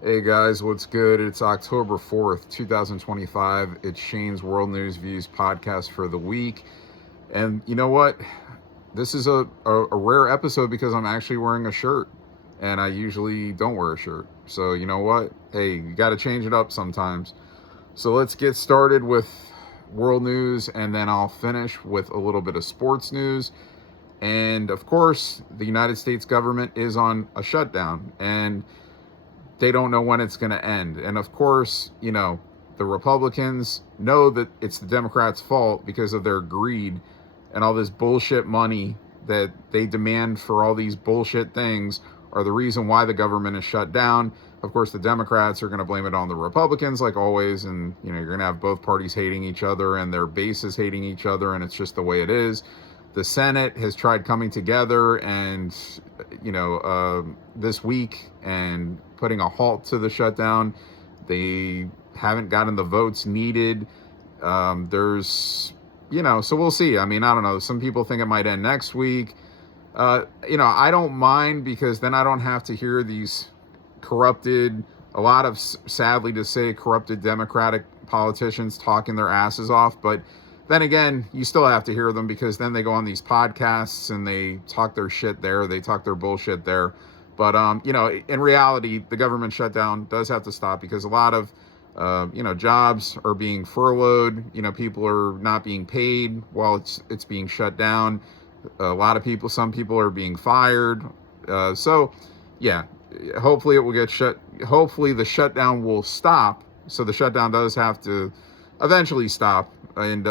Hey guys, what's good? It's October 4th, 2025. It's Shane's World News Views podcast for the week. And you know what? This is a rare episode because I'm actually wearing a shirt. And I usually don't wear a shirt. So, you know what? Hey, you got to change it up sometimes. So, let's get started with world news and then I'll finish with a little bit of sports news. And of course, the United States government is on a shutdown. And they don't know when it's going to end. And of course, the Republicans know that it's the Democrats' fault because of their greed and all this bullshit money that they demand for all these bullshit things are the reason why the government is shut down. Of course, the Democrats are going to blame it on the Republicans like always. And, you're going to have both parties hating each other and their bases hating each other. And it's just the way it is. The Senate has tried coming together and, this week and putting a halt to the shutdown. They haven't gotten the votes needed. So we'll see. I mean, I don't know. Some people think it might end next week. I don't mind because then I don't have to hear these corrupted, a lot of, sadly to say, corrupted Democratic politicians talking their asses off. But then again, you still have to hear them because then they go on these podcasts and they talk their shit there. They talk their bullshit there. But, in reality, the government shutdown does have to stop because a lot of, jobs are being furloughed. People are not being paid while it's being shut down. Some people are being fired. Hopefully it will get shut. Hopefully the shutdown will stop. So the shutdown does have to eventually stop. And,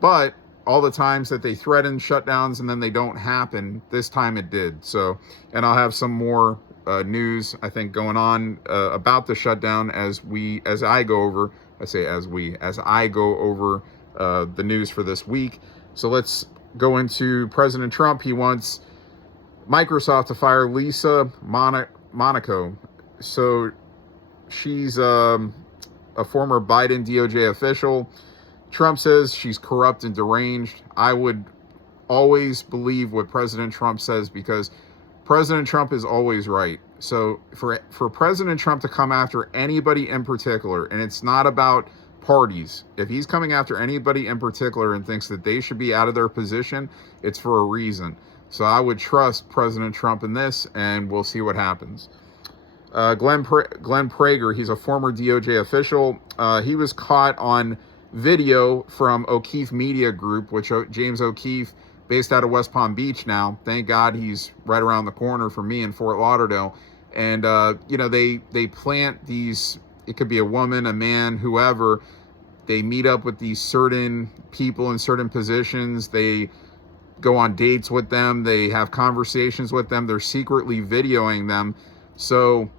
but all the times that they threaten shutdowns and then they don't happen, this time it did. So, and I'll have some more news, I think, going on about the shutdown as I go over the news for this week. So let's go into President Trump. He wants Microsoft to fire Lisa Monaco. So she's a former Biden DOJ official. Trump says she's corrupt and deranged. I would always believe what President Trump says because President Trump is always right. So for President Trump to come after anybody in particular, and it's not about parties, if he's coming after anybody in particular and thinks that they should be out of their position, it's for a reason. So I would trust President Trump in this, and we'll see what happens. Glenn Prager, he's a former DOJ official. He was caught on video from O'Keefe Media Group, which James O'Keefe, based out of West Palm Beach now. Thank God he's right around the corner from me in Fort Lauderdale. And, they plant these, it could be a woman, a man, whoever. They meet up with these certain people in certain positions. They go on dates with them. They have conversations with them. They're secretly videoing them. So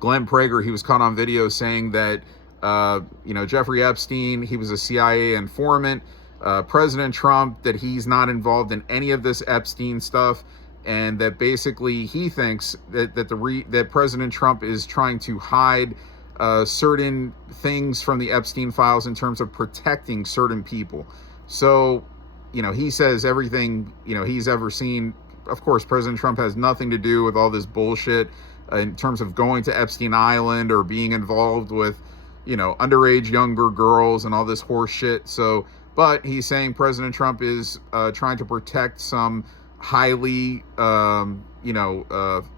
Glenn Prager, he was caught on video saying that, Jeffrey Epstein, he was a CIA informant. President Trump, that he's not involved in any of this Epstein stuff, and that basically he thinks that President Trump is trying to hide certain things from the Epstein files in terms of protecting certain people. So, he says everything, he's ever seen. Of course, President Trump has nothing to do with all this bullshit in terms of going to Epstein Island or being involved with, underage younger girls and all this horse shit. So, but he's saying President Trump is trying to protect some highly,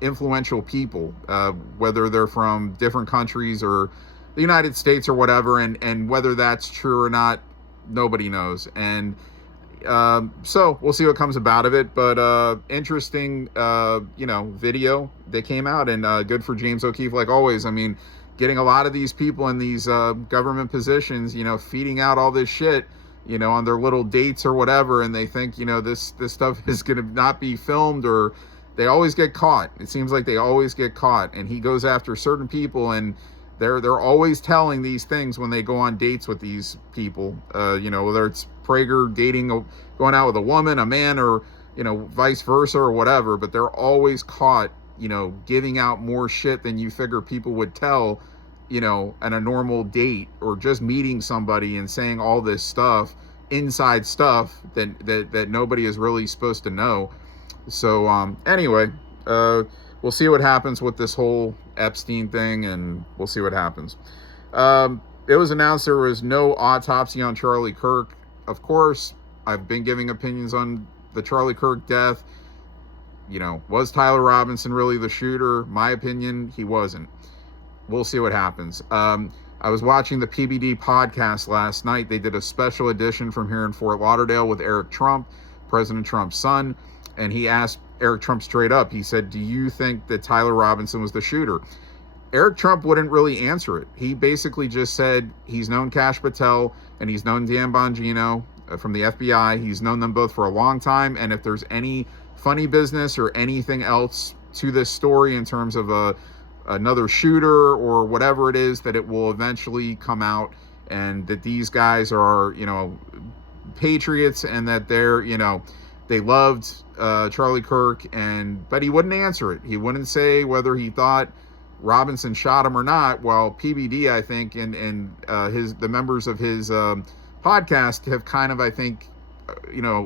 influential people, whether they're from different countries or the United States or whatever. And whether that's true or not, nobody knows. And so we'll see what comes about of it. But interesting, video that came out, and good for James O'Keefe, like always. I mean, getting a lot of these people in these government positions, feeding out all this shit, on their little dates or whatever, and they think, this stuff is going to not be filmed, or they always get caught. It seems like they always get caught, and he goes after certain people, and they're always telling these things when they go on dates with these people, whether it's Prager going out with a woman, a man, or, vice versa or whatever, but they're always caught, giving out more shit than you figure people would tell, at a normal date, or just meeting somebody and saying all this stuff, inside stuff that nobody is really supposed to know. So, anyway, we'll see what happens with this whole Epstein thing, and we'll see what happens. It was announced there was no autopsy on Charlie Kirk. Of course, I've been giving opinions on the Charlie Kirk death. Was Tyler Robinson really the shooter? My opinion, he wasn't. We'll see what happens. I was watching the PBD podcast last night. They did a special edition from here in Fort Lauderdale with Eric Trump, President Trump's son, and he asked Eric Trump straight up. He said, do you think that Tyler Robinson was the shooter? Eric Trump wouldn't really answer it. He basically just said he's known Kash Patel and he's known Dan Bongino from the FBI. He's known them both for a long time, and if there's any funny business or anything else to this story in terms of another shooter or whatever it is, that it will eventually come out, and that these guys are, patriots, and that they're, they loved Charlie Kirk, but he wouldn't answer it. He wouldn't say whether he thought Robinson shot him or not. While PBD, I think, and the members of his podcast have kind of, I think,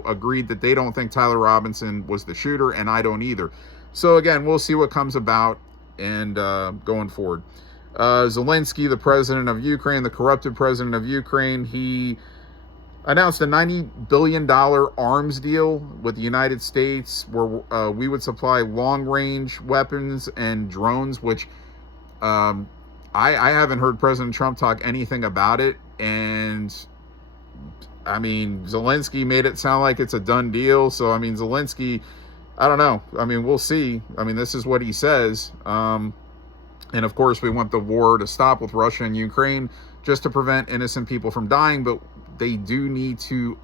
agreed that they don't think Tyler Robinson was the shooter, and I don't either. So again, we'll see what comes about and going forward. Zelensky, the president of Ukraine, the corrupted president of Ukraine, he announced a $90 billion arms deal with the United States where we would supply long-range weapons and drones, which I haven't heard President Trump talk anything about it. And I mean, Zelensky made it sound like it's a done deal. So, I mean, Zelensky, I don't know. I mean, we'll see. I mean, this is what he says. And of course, we want the war to stop with Russia and Ukraine just to prevent innocent people from dying. But they do need to,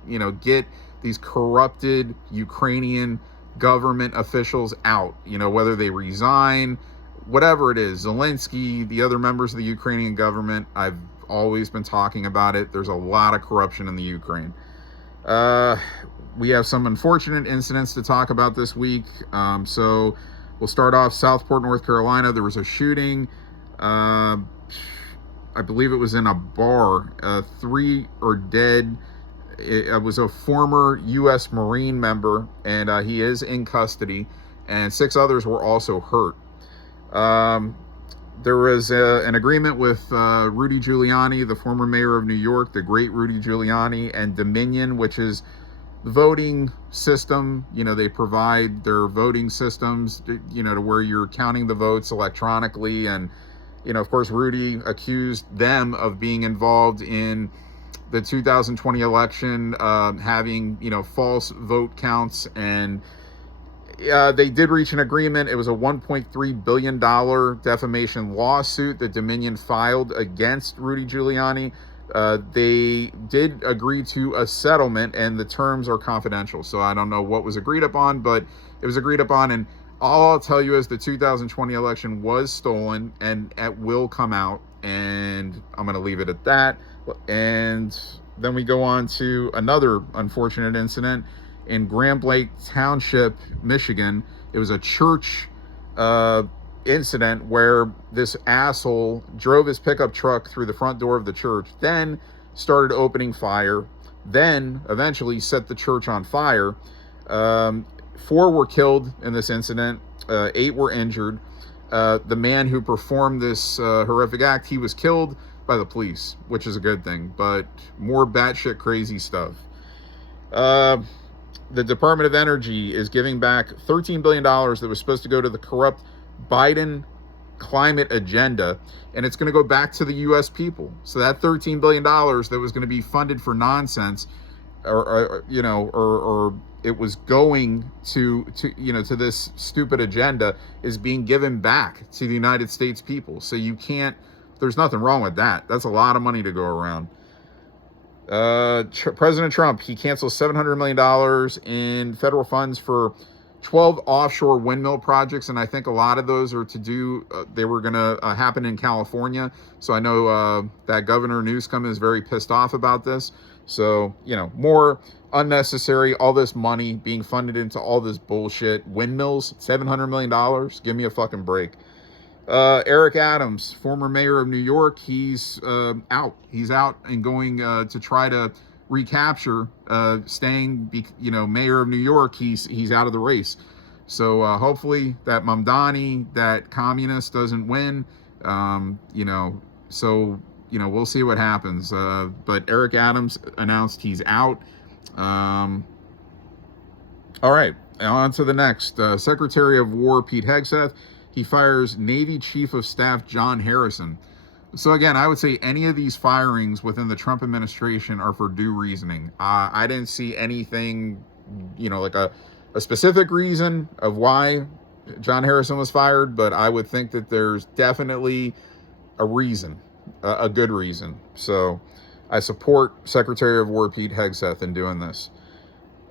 get these corrupted Ukrainian government officials out, whether they resign, whatever it is. Zelensky, the other members of the Ukrainian government, I've always been talking about it. There's a lot of corruption in the Ukraine. We have some unfortunate incidents to talk about this week. So we'll start off Southport, North Carolina. There was a shooting. I believe it was in a bar. 3 are dead. It was a former U.S. Marine member, and he is in custody, and 6 others were also hurt. There was an agreement with Rudy Giuliani, the former mayor of New York, the great Rudy Giuliani, and Dominion, which is the voting system. They provide their voting systems, to where you're counting the votes electronically. And, of course, Rudy accused them of being involved in the 2020 election, having, false vote counts. And they did reach an agreement. It was a $1.3 billion defamation lawsuit that Dominion filed against Rudy Giuliani. They did agree to a settlement, and the terms are confidential. So I don't know what was agreed upon, but it was agreed upon. And all I'll tell you is the 2020 election was stolen, and it will come out. And I'm going to leave it at that. And then we go on to another unfortunate incident in Grand Lake Township, Michigan. It was a church incident where this asshole drove his pickup truck through the front door of the church, then started opening fire, then eventually set the church on fire. 4 were killed in this incident. 8 were injured. The man who performed this horrific act, he was killed by the police, which is a good thing, but more batshit crazy stuff. The Department of Energy is giving back $13 billion that was supposed to go to the corrupt Biden climate agenda, and it's going to go back to the U.S. people. So that $13 billion that was going to be funded for nonsense, or it was going to this stupid agenda, is being given back to the United States people. So there's nothing wrong with that. That's a lot of money to go around. President Trump, he canceled $700 million in federal funds for 12 offshore windmill projects, and I think a lot of those are they were going to happen in California. So I know that Governor Newsom is very pissed off about this. So, more unnecessary, all this money being funded into all this bullshit. Windmills, $700 million. Give me a fucking break. Eric Adams, former mayor of New York, he's out. He's out and going to try to recapture, staying, mayor of New York. He's out of the race. So hopefully that Mamdani, that communist, doesn't win. You know, so, you know, we'll see what happens. But Eric Adams announced he's out. All right, on to the next. Secretary of War Pete Hegseth, he fires Navy Chief of Staff John Harrison. So again, I would say any of these firings within the Trump administration are for due reasoning. I didn't see anything, you know, like a specific reason of why John Harrison was fired, but I would think that there's definitely a reason, a good reason. So I support Secretary of War Pete Hegseth in doing this.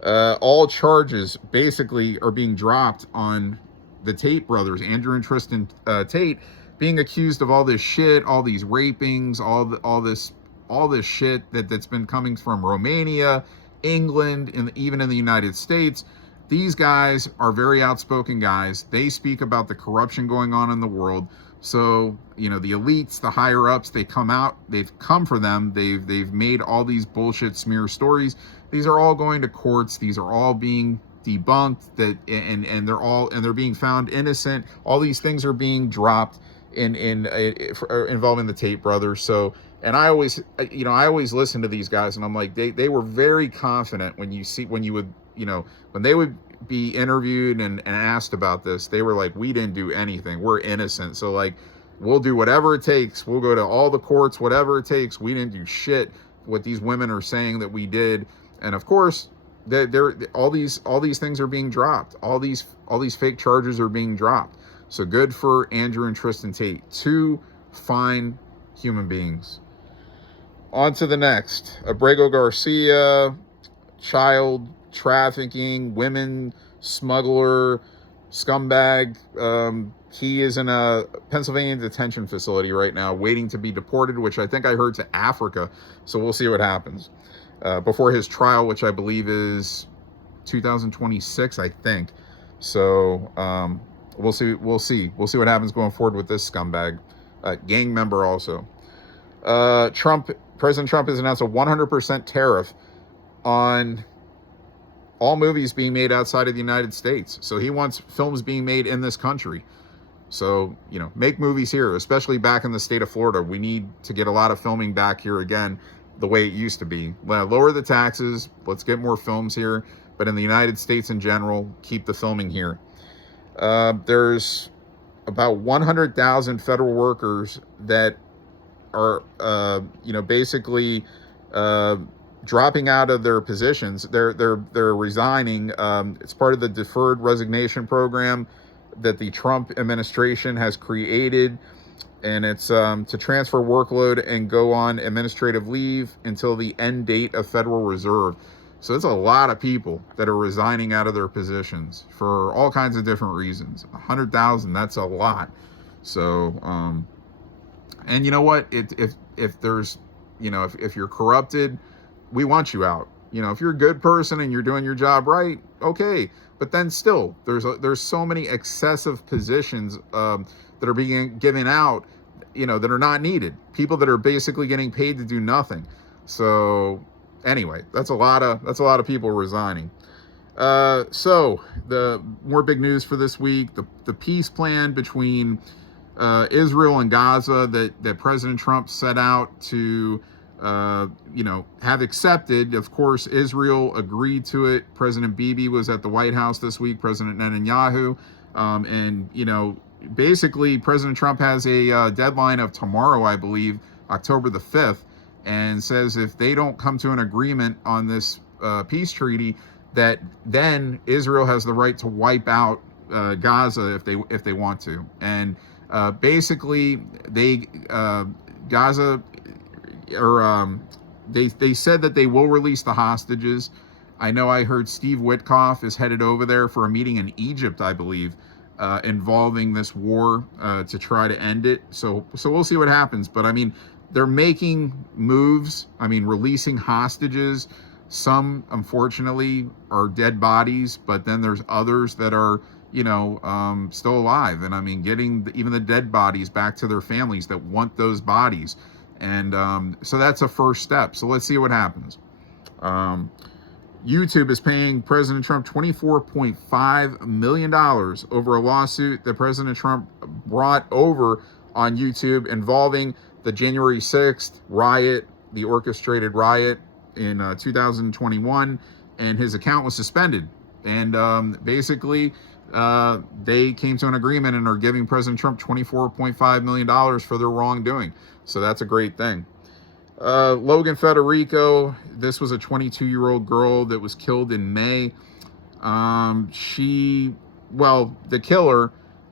All charges basically are being dropped on the Tate brothers, Andrew and Tristan Tate, being accused of all this shit, all these rapings, all this shit that's been coming from Romania, England, and even in the United States. These guys are very outspoken guys. They speak about the corruption going on in the world. So, you know, the elites, the higher ups, they come out, they've come for them. They've made all these bullshit smear stories. These are all going to courts. These are all being debunked, and they're being found innocent. All these things are being dropped involving the Tate brothers. So, and I always listen to these guys, and I'm like, they were very confident when they would be interviewed and asked about this. They were like, we didn't do anything. We're innocent. So like, we'll do whatever it takes. We'll go to all the courts, whatever it takes. We didn't do shit. What these women are saying that we did. And of course, all these things are being dropped. All these fake charges are being dropped. So good for Andrew and Tristan Tate, two fine human beings. On to the next. Abrego Garcia, child trafficking, women smuggler, scumbag. He is in a Pennsylvania detention facility right now, waiting to be deported, which I think I heard to Africa. So we'll see what happens before his trial, which I believe is 2026, I think. So we'll see what happens going forward with this scumbag, gang member also. President Trump has announced a 100% tariff on all movies being made outside of the United States. So he wants films being made in this country. So, you know, make movies here, especially back in the state of Florida. We need to get a lot of filming back here again, the way it used to be. Lower the taxes. Let's get more films here. But in the United States in general, keep the filming here. There's about 100,000 federal workers that are, basically dropping out of their positions. They're resigning. It's part of the deferred resignation program that the Trump administration has created, and it's to transfer workload and go on administrative leave until the end date of Federal Reserve. So it's a lot of people that are resigning out of their positions for all kinds of different reasons. 100,000, that's a lot. So, and you know what? If there's, if you're corrupted, we want you out. If you're a good person and you're doing your job right, okay. But then still, there's so many excessive positions that are being given out, that are not needed. People that are basically getting paid to do nothing. So anyway, that's a lot of people resigning. So the more big news for this week: the peace plan between Israel and Gaza that President Trump set out to have accepted. Of course, Israel agreed to it. President Bibi was at the White House this week, President Netanyahu. And basically President Trump has a deadline of tomorrow, I believe, October the 5th, and says if they don't come to an agreement on this peace treaty, that then Israel has the right to wipe out Gaza if they want to. And basically Gaza, or they said that they will release the hostages. I know I heard Steve Witkoff is headed over there for a meeting in Egypt, I believe, involving this war to try to end it. So we'll see what happens. But I mean, they're making moves. I mean, releasing hostages. Some, unfortunately, are dead bodies, but then there's others that are, still alive. And I mean, getting even the dead bodies back to their families that want those bodies. And so that's a first step. So let's see what happens. YouTube is paying President Trump $24.5 million over a lawsuit that President Trump brought over on YouTube involving the January 6th riot, the orchestrated riot in 2021, and his account was suspended. And basically, they came to an agreement and are giving President Trump $24.5 million for their wrongdoing. So that's a great thing. Logan Federico, this was a 22-year-old girl that was killed in May. The killer,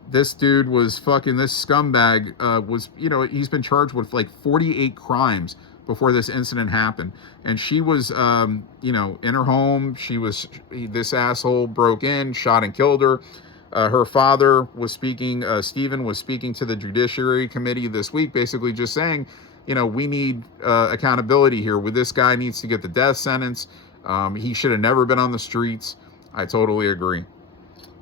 this dude was this scumbag, he's been charged with like 48 crimes before this incident happened. And she was, in her home. This asshole broke in, shot and killed her. Her father was speaking, Stephen was speaking to the Judiciary Committee this week, basically just saying, we need accountability here. This guy needs to get the death sentence. He should have never been on the streets. I totally agree.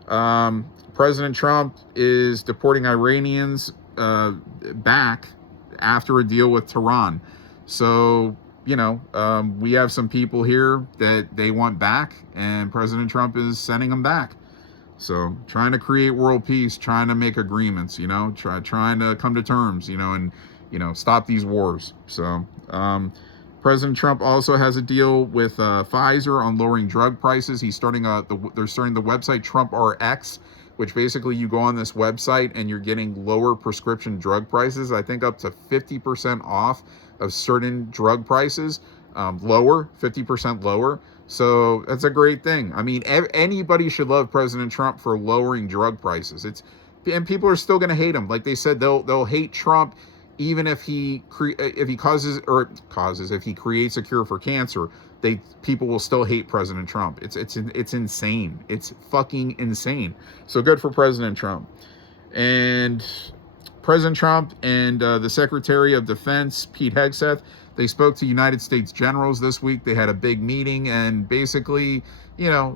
President Trump is deporting Iranians back after a deal with Tehran. So, we have some people here that they want back, and President Trump is sending them back. So, trying to create world peace, trying to make agreements, trying to come to terms, and stop these wars. So, President Trump also has a deal with Pfizer on lowering drug prices. They're starting the website Trump RX, which basically you go on this website and you're getting lower prescription drug prices. I think up to 50% off of certain drug prices, 50% lower. So that's a great thing. I mean, anybody should love President Trump for lowering drug prices. And people are still going to hate him. Like they said, they'll hate Trump even if he creates a cure for cancer. People will still hate President Trump. It's insane. It's fucking insane. So good for President Trump. And President Trump and the Secretary of Defense, Pete Hegseth, they spoke to United States generals this week. They had a big meeting and basically,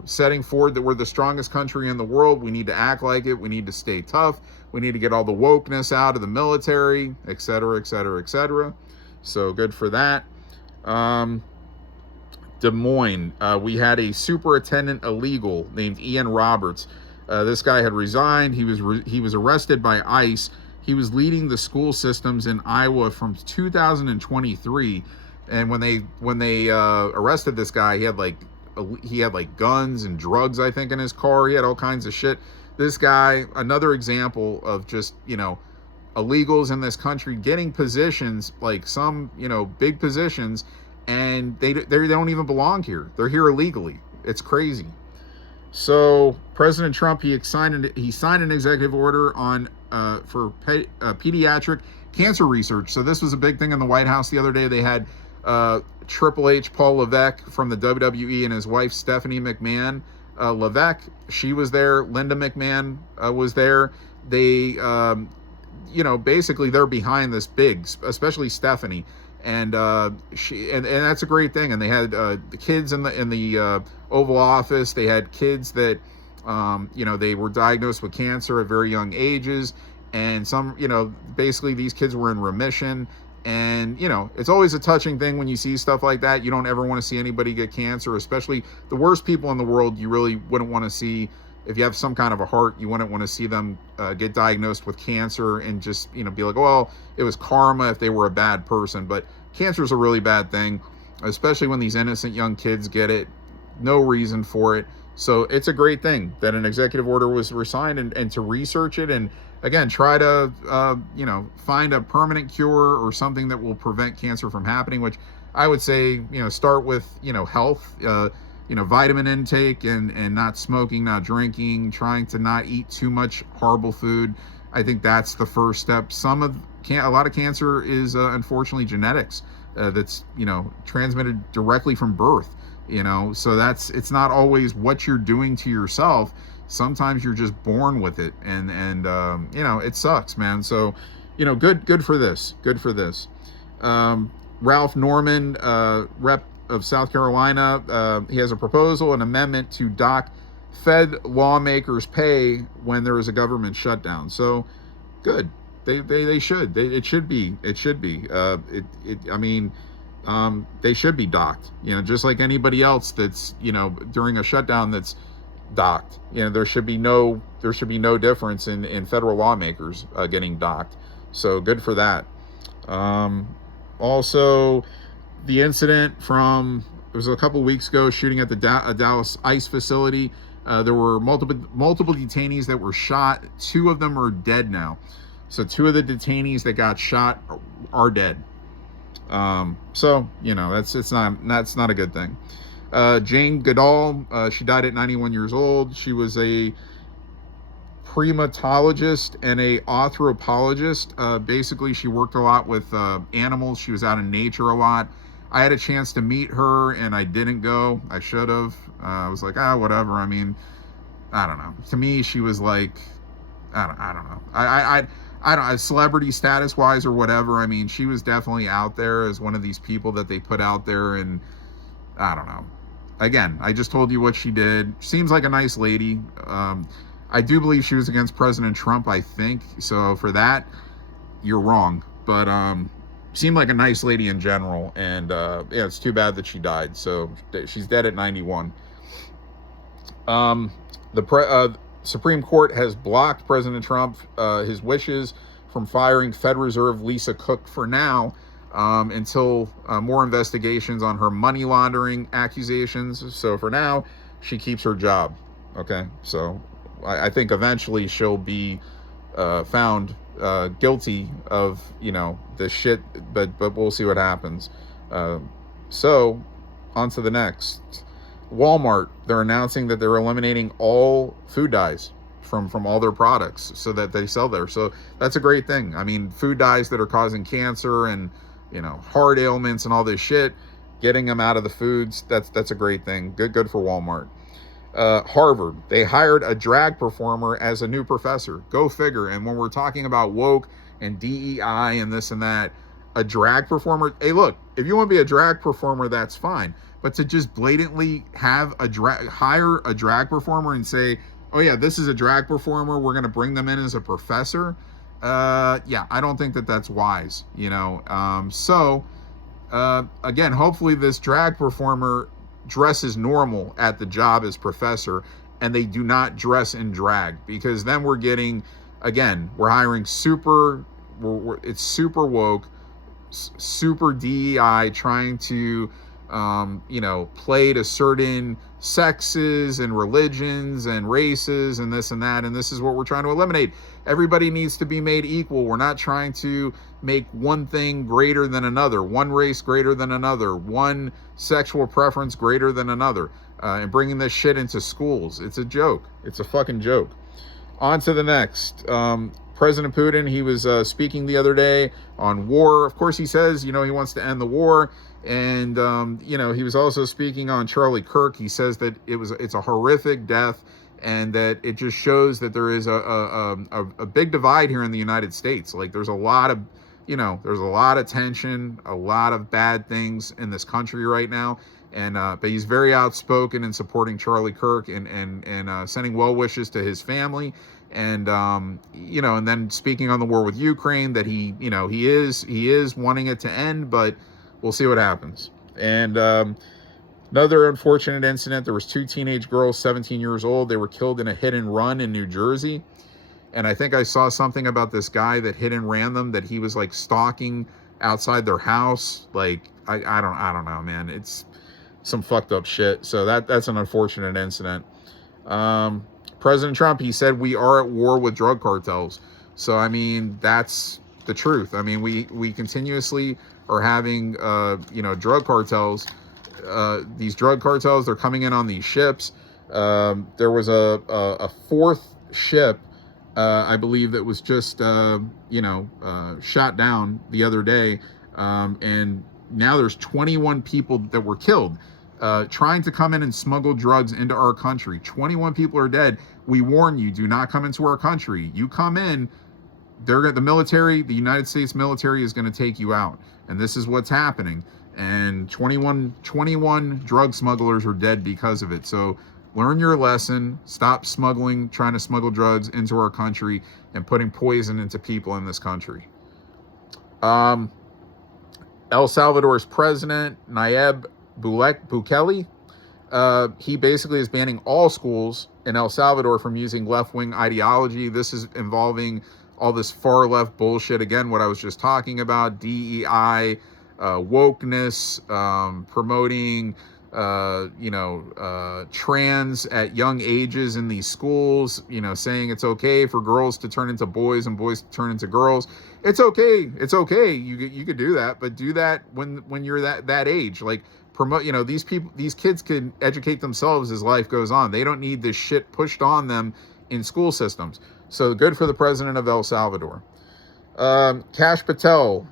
setting forward that we're the strongest country in the world. We need to act like it. We need to stay tough. We need to get all the wokeness out of the military, et cetera, et cetera, et cetera. So good for that. Des Moines, we had a superintendent illegal named Ian Roberts. This guy had resigned. He was arrested by ICE. He was leading the school systems in Iowa from 2023, and when they arrested this guy, he had like guns and drugs, I think, in his car. He had all kinds of shit. This guy, another example of just illegals in this country getting positions, like some big positions, and they don't even belong here. They're here illegally. It's crazy. So President Trump, he signed an executive order on for pediatric cancer research. So this was a big thing in the White House the other day. They had Triple H, Paul Levesque from the WWE, and his wife Stephanie McMahon. Levesque, she was there. Linda McMahon was there. They, basically they're behind this big, especially Stephanie. And that's a great thing. And they had the kids in the Oval Office. They had kids that they were diagnosed with cancer at very young ages, and some basically these kids were in remission. And it's always a touching thing when you see stuff like that. You don't ever want to see anybody get cancer, especially the worst people in the world. You really wouldn't want to see, if you have some kind of a heart, you wouldn't want to see them get diagnosed with cancer and just, be like, well, it was karma if they were a bad person. But cancer is a really bad thing, especially when these innocent young kids get it, no reason for it. So it's a great thing that an executive order was signed and to research it. And again, try to, find a permanent cure or something that will prevent cancer from happening, which I would say, start with, health, vitamin intake and not smoking, not drinking, trying to not eat too much horrible food. I think that's the first step. A lot of cancer is unfortunately genetics that's, transmitted directly from birth, so it's not always what you're doing to yourself. Sometimes you're just born with it, and it sucks, man. So, good for this. Good for this. Ralph Norman, rep of South Carolina, he has a proposal, an amendment to dock Fed lawmakers' pay when there is a government shutdown. So, good. They should. It should be. I mean, they should be docked, just like anybody else that's, during a shutdown that's docked. There should be no difference in federal lawmakers getting docked. So good for that. Also, the incident from, it was a couple weeks ago, shooting at the Dallas ICE facility. There were multiple detainees that were shot. 2 of them are dead now. So 2 of the detainees that got shot are dead. So that's not a good thing. Jane Goodall, she died at 91 years old. She was a primatologist and a anthropologist. Basically, she worked a lot with animals. She was out in nature a lot. I had a chance to meet her, and I didn't go. I should have. I was like, whatever. I mean, I don't know. To me, she was like, I don't know. I don't, celebrity status wise or whatever. I mean, she was definitely out there as one of these people that they put out there, and I don't know. Again, I just told you what she did. Seems like a nice lady. I do believe she was against President Trump, I think. So for that, you're wrong. But seemed like a nice lady in general. And yeah, it's too bad that she died. So she's dead at 91. The Supreme Court has blocked President Trump, his wishes from firing Fed Reserve Lisa Cook for now, until more investigations on her money laundering accusations. So for now, she keeps her job. Okay, so I think eventually she'll be found guilty of this shit, but we'll see what happens. So on to the next. Walmart, they're announcing that they're eliminating all food dyes from all their products so that they sell there. So that's a great thing. I mean, food dyes that are causing cancer and heart ailments and all this shit, getting them out of the foods, that's a great thing. Good for Walmart. Harvard, they hired a drag performer as a new professor. Go figure. And when we're talking about woke and DEI and this and that, a drag performer, hey, look, if you want to be a drag performer, that's fine. But to just blatantly have hire a drag performer and say, oh yeah, this is a drag performer, we're going to bring them in as a professor. Yeah, I don't think that that's wise, So again, hopefully this drag performer dresses normal at the job as professor, and they do not dress in drag, because then we're hiring it's super woke, super DEI, trying to play to certain sexes and religions and races and this and that, and this is what we're trying to eliminate. Everybody needs to be made equal. We're not trying to make one thing greater than another, one race greater than another, one sexual preference greater than another, and bringing this shit into schools. It's a joke. It's a fucking joke. On to the next. President Putin, he was speaking the other day on war. Of course, he says, he wants to end the war. And, he was also speaking on Charlie Kirk. He says that it's a horrific death, and that it just shows that there is a big divide here in the United States. Like, there's a lot of, there's a lot of tension, a lot of bad things in this country right now. And, but he's very outspoken in supporting Charlie Kirk and sending well wishes to his family. And, and then speaking on the war with Ukraine, that he is wanting it to end, but we'll see what happens. And another unfortunate incident, there was 2 teenage girls, 17 years old. They were killed in a hit and run in New Jersey. And I think I saw something about this guy that hit and ran them, that he was like stalking outside their house. Like, I don't know, man. It's some fucked up shit. So that's an unfortunate incident. President Trump, he said we are at war with drug cartels. So, I mean, that's the truth. I mean, we continuously are having, drug cartels. These drug cartels, they're coming in on these ships. There was a 4th ship, I believe, that was just, shot down the other day. And now there's 21 people that were killed, trying to come in and smuggle drugs into our country. 21 people are dead. We warn you, do not come into our country. You come in, the United States military is going to take you out. And this is what's happening. And 21 drug smugglers are dead because of it. So learn your lesson. Stop trying to smuggle drugs into our country and putting poison into people in this country. El Salvador's president, Nayib Bukele, he basically is banning all schools in El Salvador from using left-wing ideology. This is involving all this far-left bullshit. Again, what I was just talking about, DEI, wokeness, promoting, trans at young ages in these schools, saying it's okay for girls to turn into boys and boys to turn into girls. It's okay. It's okay. You could do that, but do that when you're that age. Like, promote, these kids can educate themselves as life goes on. They don't need this shit pushed on them in school systems. So good for the president of El Salvador. Kash Patel,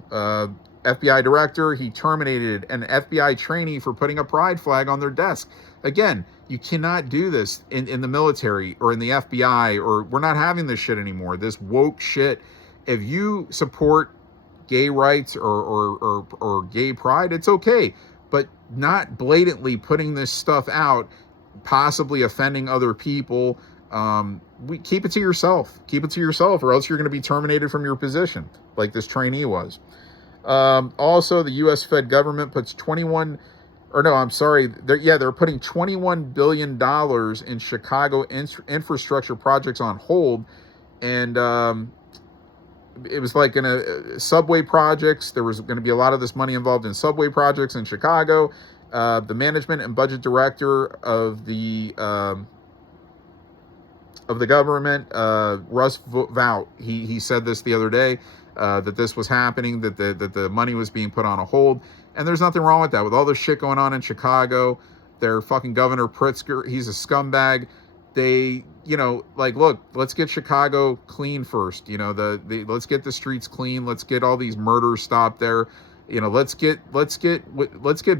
FBI director, he terminated an FBI trainee for putting a pride flag on their desk. Again, you cannot do this in the military or in the FBI, or we're not having this shit anymore. This woke shit. If you support gay rights or gay pride, it's okay. But not blatantly putting this stuff out, possibly offending other people. We keep it to yourself. Keep it to yourself, or else you're going to be terminated from your position, like this trainee was. Also, the U.S. Fed government puts they're putting $21 billion in Chicago infrastructure projects on hold. And it was like in a subway projects. There was going to be a lot of this money involved in subway projects in Chicago. The management and budget director of the government, Russ Vought, he said this the other day, that this was happening, that the money was being put on a hold. And there's nothing wrong with that. With all this shit going on in Chicago, their fucking Governor Pritzker, he's a scumbag. They, look, let's get Chicago clean first. Let's get the streets clean. Let's get all these murders stopped there. Let's get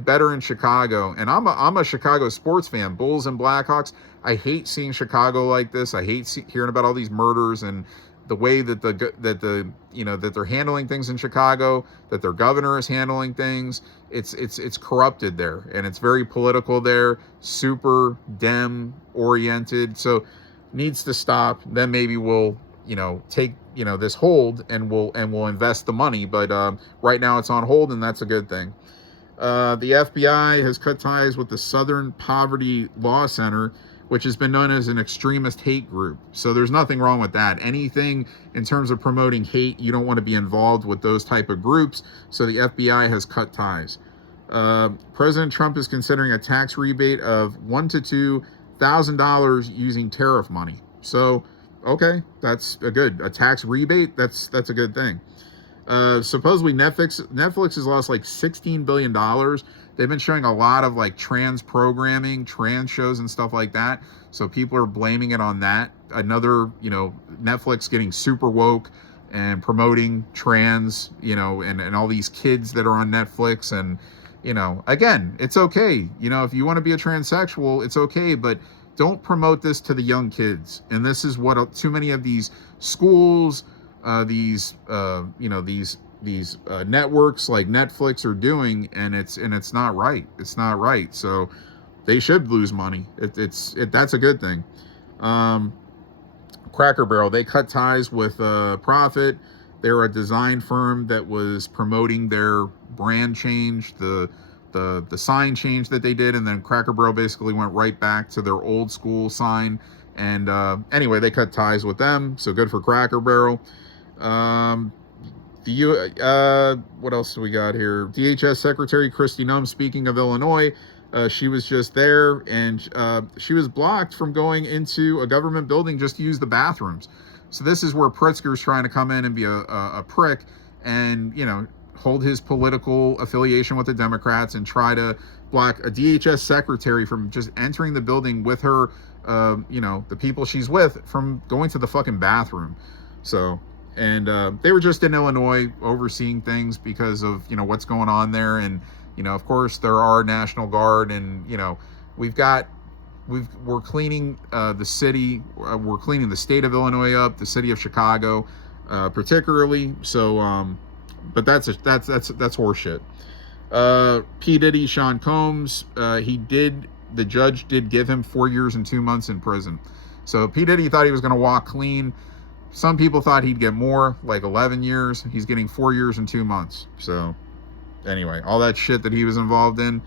better in Chicago. And I'm a Chicago sports fan, Bulls and Blackhawks. I hate seeing Chicago like this. I hate hearing about all these murders and the way that that they're handling things in Chicago, that their governor is handling things. It's corrupted there, and it's very political there, super Dem oriented. So needs to stop. Then maybe we'll take this hold and we'll invest the money. But right now it's on hold, and that's a good thing. The FBI has cut ties with the Southern Poverty Law Center, which has been known as an extremist hate group. So there's nothing wrong with that. Anything in terms of promoting hate, you don't want to be involved with those type of groups. So the FBI has cut ties. President Trump is considering a tax rebate of $1,000 to $2,000 using tariff money. So, okay, that's a tax rebate. That's a good thing. Supposedly Netflix has lost like $16 billion. They've been showing a lot of like trans programming, trans shows and stuff like that. So people are blaming it on that. Another, Netflix getting super woke and promoting trans, and all these kids that are on Netflix. And, again, it's okay. If you want to be a transsexual, it's okay. But don't promote this to the young kids. And this is what too many of these schools, these networks like Netflix are doing, and it's not right. It's not right. So they should lose money. That's a good thing. Cracker Barrel, they cut ties with Profit. They're a design firm that was promoting their brand change, the sign change that they did, and then Cracker Barrel basically went right back to their old school sign. And anyway, they cut ties with them. So good for Cracker Barrel. What else do we got here? DHS Secretary Kristi Noem, speaking of Illinois, she was just there, and she was blocked from going into a government building just to use the bathrooms. So this is where Pritzker's trying to come in and be a prick and, hold his political affiliation with the Democrats and try to block a DHS secretary from just entering the building with her, the people she's with, from going to the fucking bathroom. So... And they were just in Illinois overseeing things because of, what's going on there. And, of course, there are National Guard, and, we're cleaning the city. We're cleaning the state of Illinois up, the city of Chicago, particularly. So, but that's horseshit. P. Diddy, Sean Combs, the judge did give him 4 years and 2 months in prison. So P. Diddy thought he was going to walk clean. Some people thought he'd get more, like 11 years. He's getting 4 years and 2 months. So anyway, all that shit that he was involved in,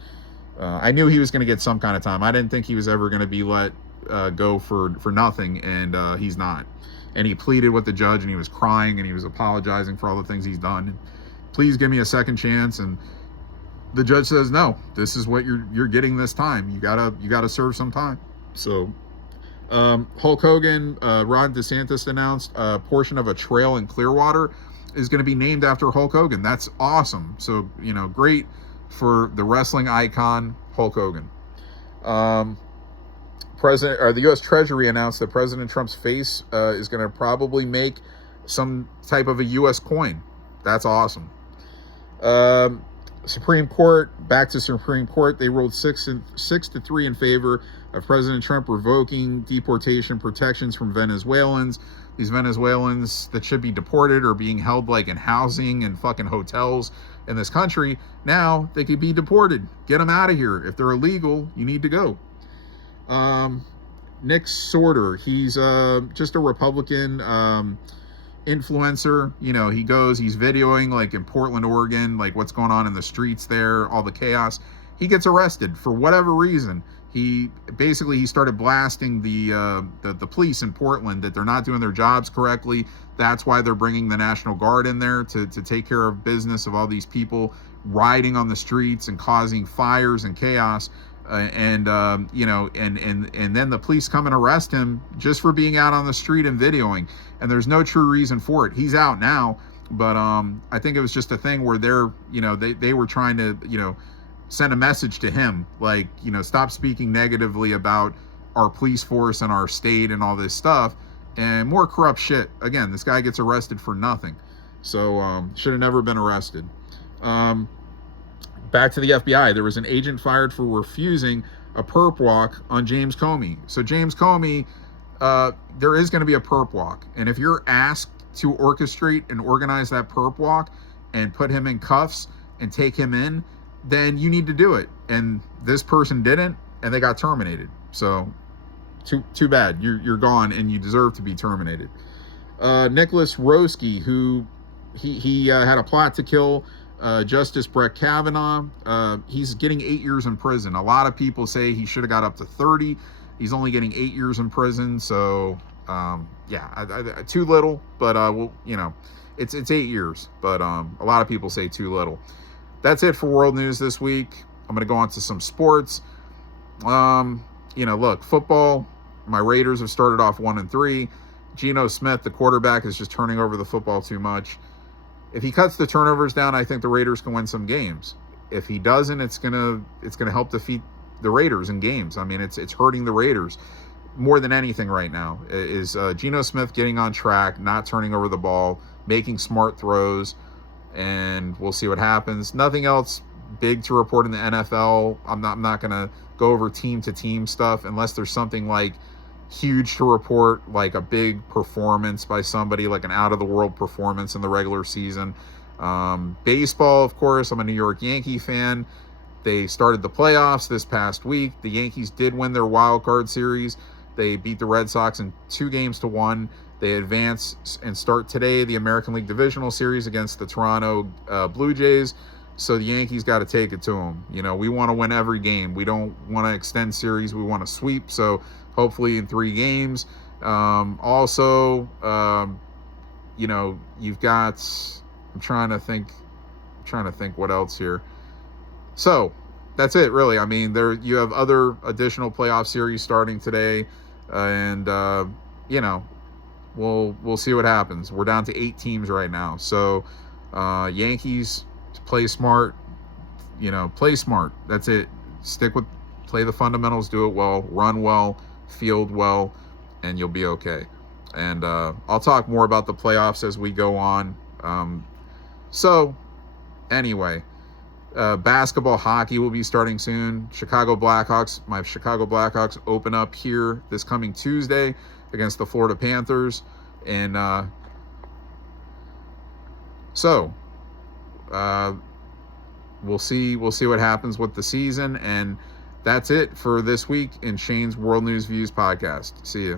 I knew he was going to get some kind of time. I didn't think he was ever going to be let go for nothing, and he's not. And he pleaded with the judge, and he was crying, and he was apologizing for all the things he's done. And, please give me a second chance. And the judge says, no, this is what you're getting this time. You gotta serve some time. So Hulk Hogan, Ron DeSantis announced a portion of a trail in Clearwater is going to be named after Hulk Hogan. That's awesome. So, great for the wrestling icon Hulk Hogan. The U.S. Treasury announced that President Trump's face is going to probably make some type of a U.S. coin. That's awesome. Supreme Court, back to Supreme Court. They ruled 6-3 in favor of President Trump revoking deportation protections from Venezuelans. These Venezuelans that should be deported are being held like in housing and fucking hotels in this country. Now they could be deported. Get them out of here. If they're illegal, you need to go. Nick Sorter, he's just a Republican influencer. He's videoing like in Portland, Oregon, like what's going on in the streets there, all the chaos. He gets arrested for whatever reason. He started blasting the police in Portland that they're not doing their jobs correctly. That's why they're bringing the National Guard in there to take care of business of all these people rioting on the streets and causing fires and chaos. And then the police come and arrest him just for being out on the street and videoing. And there's no true reason for it. He's out now, but I think it was just a thing where they were trying to, send a message to him, like, stop speaking negatively about our police force and our state and all this stuff, and more corrupt shit. Again, this guy gets arrested for nothing. So should have never been arrested. Back to the FBI. There was an agent fired for refusing a perp walk on James Comey. So James Comey, there is going to be a perp walk. And if you're asked to orchestrate and organize that perp walk and put him in cuffs and take him in, then you need to do it. And this person didn't, and they got terminated. So too bad. You're gone, and you deserve to be terminated. Nicholas Roski, who he had a plot to kill Justice Brett Kavanaugh. He's getting 8 years in prison. A lot of people say he should have got up to 30. He's only getting 8 years in prison. So too little, but it's 8 years. But a lot of people say too little. That's it for world news this week. I'm going to go on to some sports. Look, football, my Raiders have started off 1-3. Geno Smith, the quarterback, is just turning over the football too much. If he cuts the turnovers down, I think the Raiders can win some games. If he doesn't, it's gonna help defeat the Raiders in games. I mean, it's hurting the Raiders more than anything right now. Is Geno Smith getting on track, not turning over the ball, making smart throws, and we'll see what happens. Nothing else big to report in the NFL. I'm not gonna go over team to team stuff unless there's something like huge to report, like a big performance by somebody, like an out-of-the-world performance in the regular season. Baseball, of course, I'm a New York Yankee fan. They started the playoffs this past week. The Yankees did win their wild card series. They beat the Red Sox in 2-1. They advance and start today the American League Divisional Series against the Toronto Blue Jays. So the Yankees got to take it to them. We want to win every game. We don't want to extend series. We want to sweep. So hopefully in 3 games. You've got, I'm trying to think what else here. So that's it, really. I mean, you have other additional playoff series starting today, and we'll see what happens. We're down to 8 teams right now. So Yankees, play smart. Play smart. That's it. Play the fundamentals, do it well, run well, field well, and you'll be okay. And I'll talk more about the playoffs as we go on. Anyway, basketball, hockey will be starting soon. My Chicago Blackhawks open up here this coming Tuesday against the Florida Panthers. And we'll see what happens with the season. And that's it for this week in Shane's World News Views podcast. See ya.